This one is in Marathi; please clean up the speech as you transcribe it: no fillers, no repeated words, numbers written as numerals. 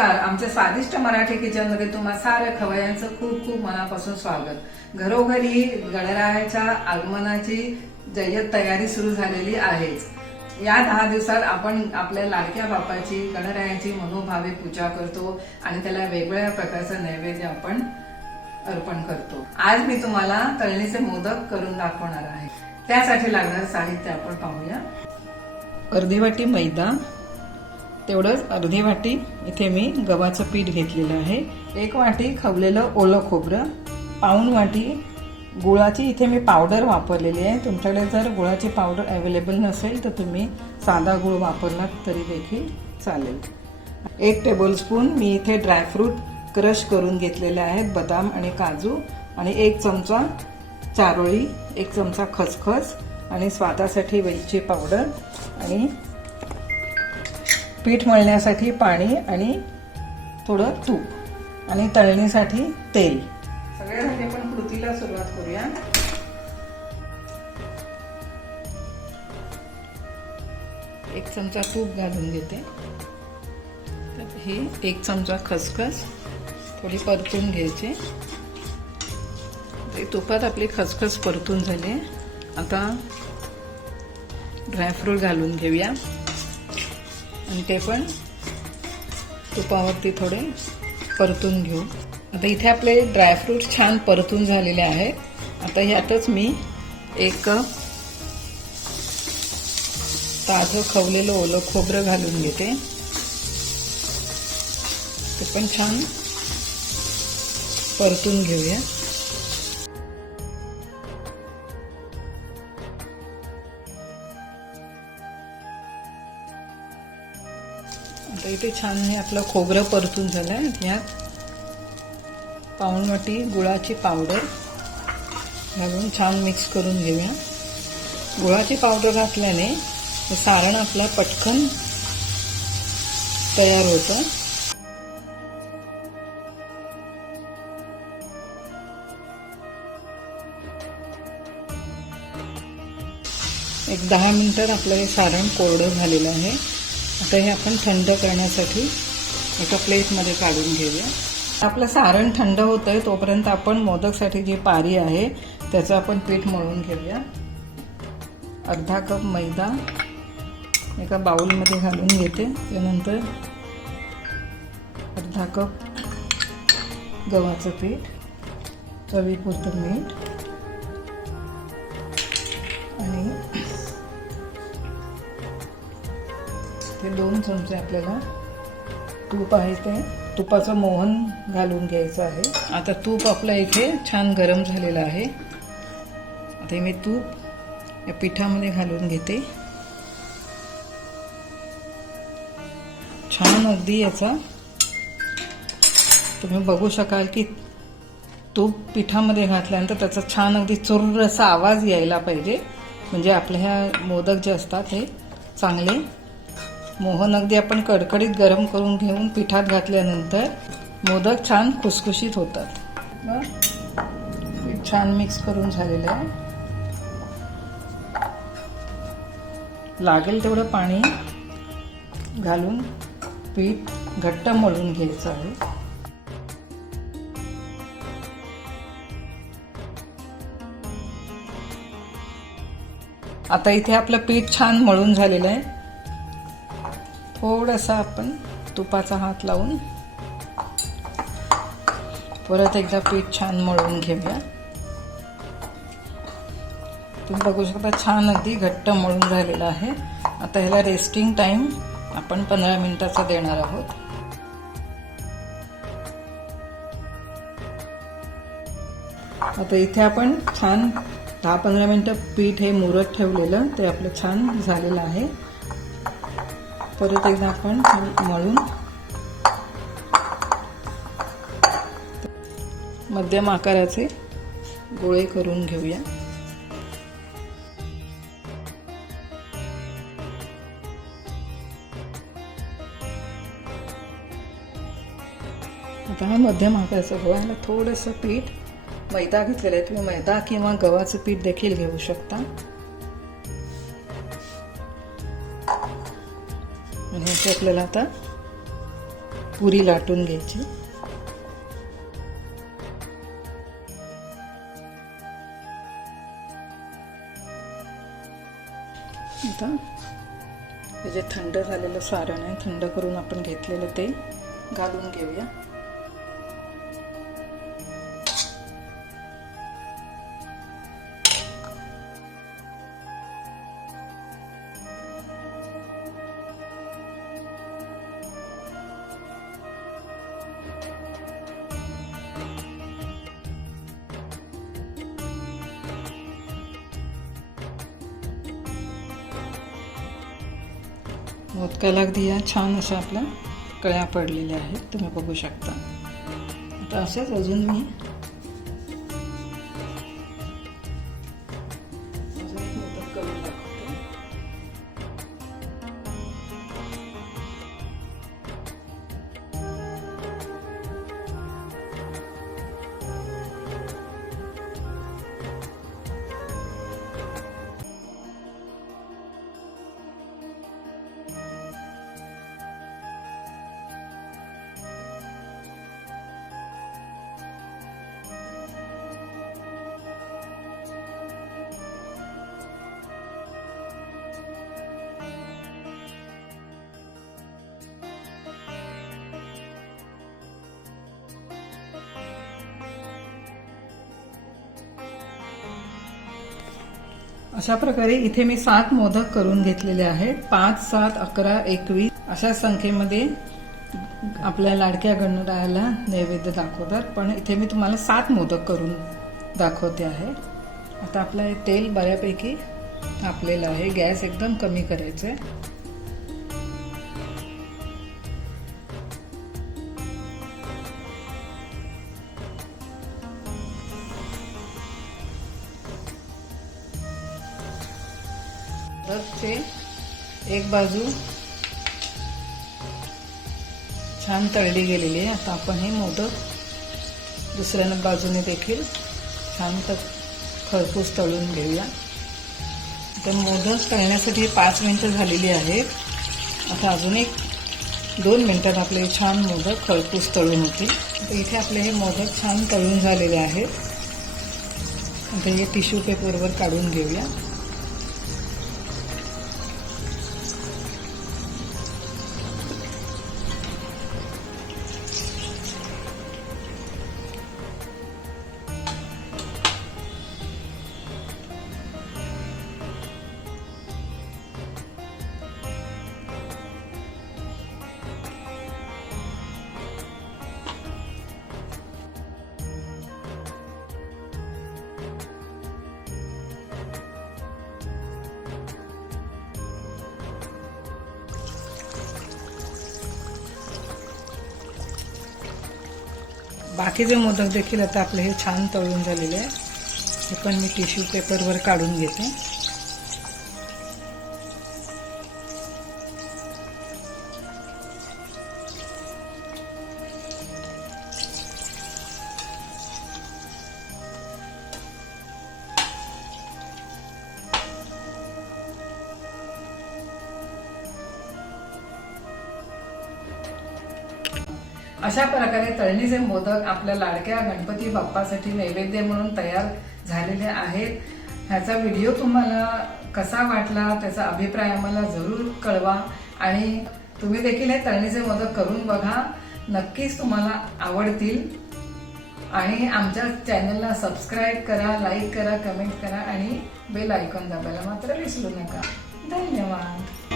नमस्कार. आमच्या स्वादिष्ट मराठी किचनमध्ये तुम्हा साऱ्या खवय्यांचं खूप खूप मनापासून स्वागत. घरोघरी गणरायाच्या आगमनाची जय्यत तयारी सुरू झालेली आहेच. या 10 दिवसात आपण आपल्या लाडक्या बापाची गणरायाची मनोभावे पूजा करतो आणि त्याला वेगवेगळ्या प्रकारचं नैवेद्य आपण अर्पण करतो. आज मी तुम्हाला तळणीचे मोदक करून दाखवणार आहे. त्यासाठी लागणारं साहित्य आपण पाहूया. अर्धी वाटी मैदा, तेवढंच अर्धी वाटी इथे मी गव्हाचं पीठ घेतलेलं आहे. 1 वाटी खवलेलं ओलं खोबरं, पाऊण वाटी गुळाची इथे मी पावडर वापरलेली आहे. तुमच्याकडे जर गुळाची पावडर अवेलेबल नसेल तर तुम्ही साधा गुळ वापरलात तरी देखील चालेल. 1 टेबलस्पून मी इथे ड्रायफ्रूट क्रश करून घेतलेले आहेत, बदाम आणि काजू, आणि 1 चमचा चारोळी, 1 चमचा खसखस आणि स्वादासाठी वेलची पावडर, आणि पीठ मळण्यासाठी पाणी आणि थोडं तूप, आणि तळणीसाठी तेल. सगळ्यासाठी आपण कृतीला सुरुवात करूया. एक चमचा तूप घालून घेते. हे 1 चमचा खसखस थोडी परतून घ्यायची. तुपात आपली खसखस परतून झाली. आता ड्रायफ्रूट घालून घेऊया आणि ते पण तुपावरती थोडे परतून घेऊ. आता इथे आपले ड्रायफ्रूट छान परतून झालेले आहेत. आता ह्यातच मी 1 कप ताजं खवलेलं ओलं खोबरं घालून घेते. ते पण छान परतून घेऊया. आता इथे छान हे आपलं खोबरं परतून झालंय. यात पाऊण वाटी गुळाची पावडर घालून छान मिक्स करून घेऊया. गुळाची पावडर घातल्याने सारण आपलं पटकन तयार होतं. एक 10 मिनिटात आपलं हे सारण कोरडं झालेलं आहे. आता हे आपण थंड करण्यासाठी एका प्लेटमध्ये काढून घेऊया. आपलं सारण थंड होतंय तोपर्यंत आपण मोदकसाठी जी पारी आहे त्याचं आपण पीठ मळून घेऊया. अर्धा कप मैदा एका बाउलमध्ये घालून घेते. त्यानंतर अर्धा कप गव्हाचं पीठ, चवीपुरतं मीठ, आणि ते 2 चमचे आपल्याला तूप आहे ते तुपाचं मोहन घालून घ्यायचं आहे. आता तूप आपलं इथे छान गरम झालेलं आहे. आता मी तूप या पिठामध्ये घालून घेते. छान अगदी याचा तुम्ही बघू शकाल की तूप पिठामध्ये घातल्यानंतर त्याचा छान अगदी चुर्र असा आवाज यायला पाहिजे. म्हणजे आपल्या ह्या मोदक जे असतात हे चांगले मोहन अगदी आपण कडकडीत गरम करून घेऊन पिठात घातल्यानंतर मोदक छान खुसखुशीत होतात. पीठ छान मिक्स करून झालेलं आहे. लागेल तेवढं पाणी घालून पीठ घट्ट मळून घ्यायचं आहे. आता इथे आपलं पीठ छान मळून झालेलं आहे. थोडासा आपण तुपाचा हात लावून परत एकदा पीठ छान मळून घेऊया. तुम्ही बघू शकता छान अगदी घट्ट मळून झालेलं आहे. आता ह्याला रेस्टिंग टाइम आपण 15 मिनिटाचा देणार आहोत. आता इथे आपण छान 10-15 मिनिटं पीठ हे मुरत ठेवलेलं ते आपलं छान झालेलं आहे. परत एकदा आपण मळून मध्यम आकाराचे गोळे करून घेऊया. आता हा मध्यम आकाराचा गोळा, थोडंसं पीठ मैदा घेतलेला आहे. तुम्ही मैदा किंवा गव्हाचं पीठ देखील घेऊ शकता. आणि हे आपल्याला आता पुरी लाटून घ्यायची. आता हे जे थंड झालेलं सारण आहे, थंड करून आपण घेतलेलं ते घालून घेऊया. मोदकाला अगदी या छान अशा आपल्या कळ्या पडलेल्या आहेत, तुम्ही बघू शकता. आता असेच अजून मी एक मोदक करून दाखवते. अशा प्रकारे इथे मी 7 मोदक करून घेतलेले आहेत. 5, 7, 11, 21 अशा संख्येमध्ये आपल्या लाडक्या गणरायाला नैवेद्य दाखवतात, पण इथे मी तुम्हाला 7 मोदक करून दाखवते आहे. आता आपलं हे तेल बऱ्यापैकी तापलेलं आहे. गॅस एकदम कमी करायचा आहे. एक बाजू छान तळली गेलेली आहे. आता आपण हे मोदक दुसऱ्या बाजूने देखील छान खरपूस तळून घेऊया. तर मोदक तळण्यासाठी 5 मिनिटं झालेली आहेत. आता अजून 2 मिनिटात आपले छान मोदक खरपूस तळून होतील. तर इथे आपले हे मोदक छान तळून झालेले आहेत. आता हे टिश्यू पेपरवर काढून घेऊया. बाकीचे मोदक देखील आता आपले हे छान तळून झालेले आहे. हे पण मी टिश्यू पेपरवर काढून घेते. अशा प्रकारे तळणीचे मोदक आपल्या लाडक्या गणपती बाप्पासाठी नैवेद्य म्हणून तयार झालेले आहेत. ह्याचा व्हिडिओ तुम्हाला कसा वाटला त्याचा अभिप्राय आम्हाला जरूर कळवा. आणि तुम्ही देखील हे तळणीचे मोदक करून बघा, नक्कीच तुम्हाला आवडतील. आणि आमच्या चॅनलला सबस्क्राईब करा, लाईक करा, कमेंट करा आणि बेल आयकॉन दाबायला मात्र विसरू नका. धन्यवाद.